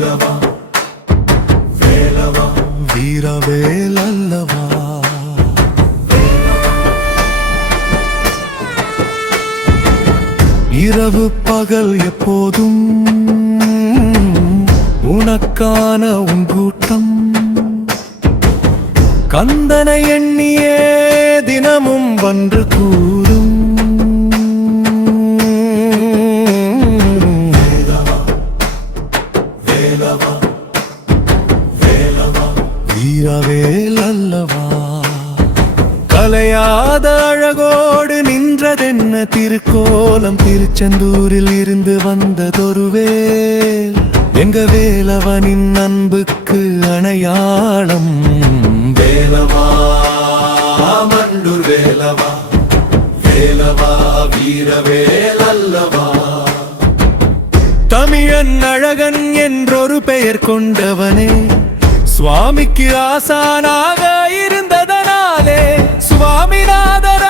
வேலவா? வேலவா? வீரவேல் அல்லவா இரவு பகல் எப்போதும் உனக்கான உன் கூட்டம். கந்தனை எண்ணியே தினமும் வந்து கூ அலையாத அழகோடு நின்றதென்ன? திருக்கோலம் திருச்செந்தூரில் இருந்து வந்ததொரு எங்க வேலவனின் அன்புக்கு அணையாளம். வேலவா மண்டூர் வேலவா. வேலவா வீரவேல் அல்லவா. தமிழன் அழகன் என்றொரு பெயர் கொண்டவனே. சுவாமிக்கு ஆசானாக இருந்ததா? சுவாமிநாதரானவரே.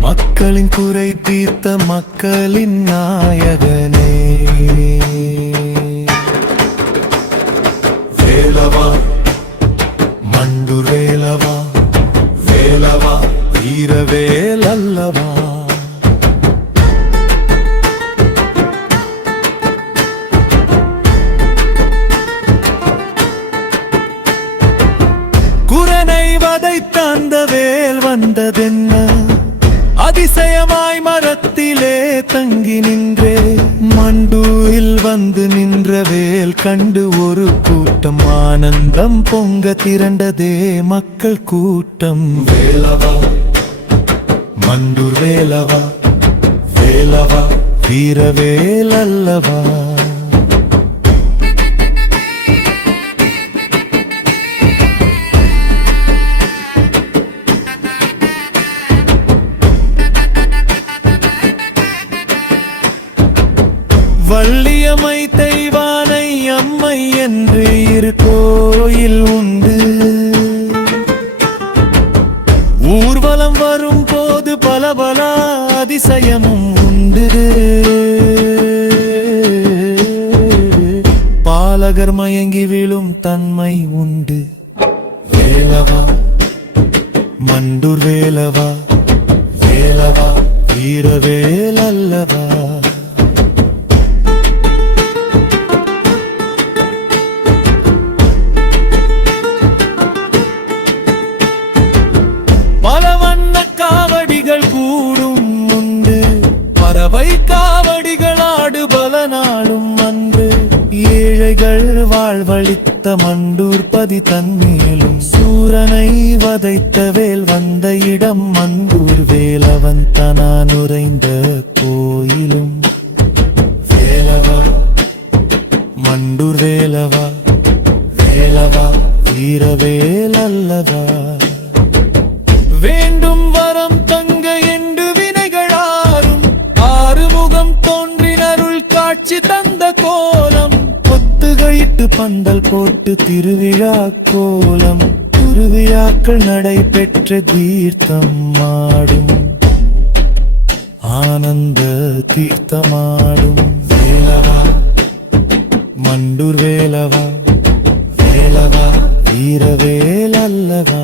மக்களின் குறை தீர்த்த மக்களின் நாயகனே. வேலவா மண்டு வேலவா வேலவா வீரவே நடந்ததென்ன அதிசயமாய் மரத்திலே தங்கி நின்றே. மண்டூரில் வந்து நின்ற வேல் கண்டு ஒரு கூட்டம் ஆனந்தம் பொங்க திரண்டதே மக்கள் கூட்டம். வேலவா? மண்டூர் வேலவா? வேலவா? வீரவேல் அல்லவா? வள்ளியம்மை தெய்வானை அம்மை என்று இரு கோயில் உண்டு. ஊர்வலம் வரும் போது பல பல அதிசயமும் உண்டு. பாலகர் மயங்கி விழும் தன்மை உண்டு. வேலவா மண்டூர் வேலவா வேலவா வீரவேல் அல்லவா? வைக்காவடிகளாடு பல நாளும் அன்று ஏழைகள் வாழ்வழித்த மண்டூர் பதி தன்மேலும் சூரனை வதைத்த வேல் வந்த இடம் மண்டூர் வேலவன் தனா நுரைந்த கோயிலும். வேலவா? மண்டூர் வேலவா? வேலவா? வீரவேல் அல்லவா? வேண்டும் பந்தல் போட்டு திருவிழா கோலம் திருவிழாக்கள் நடைபெற்ற தீர்த்தம் ஆடும். ஆனந்த தீர்த்தமாடும் வேலவா மண்டூர் வேலவா வேலவா வீரவேல் அல்லவா?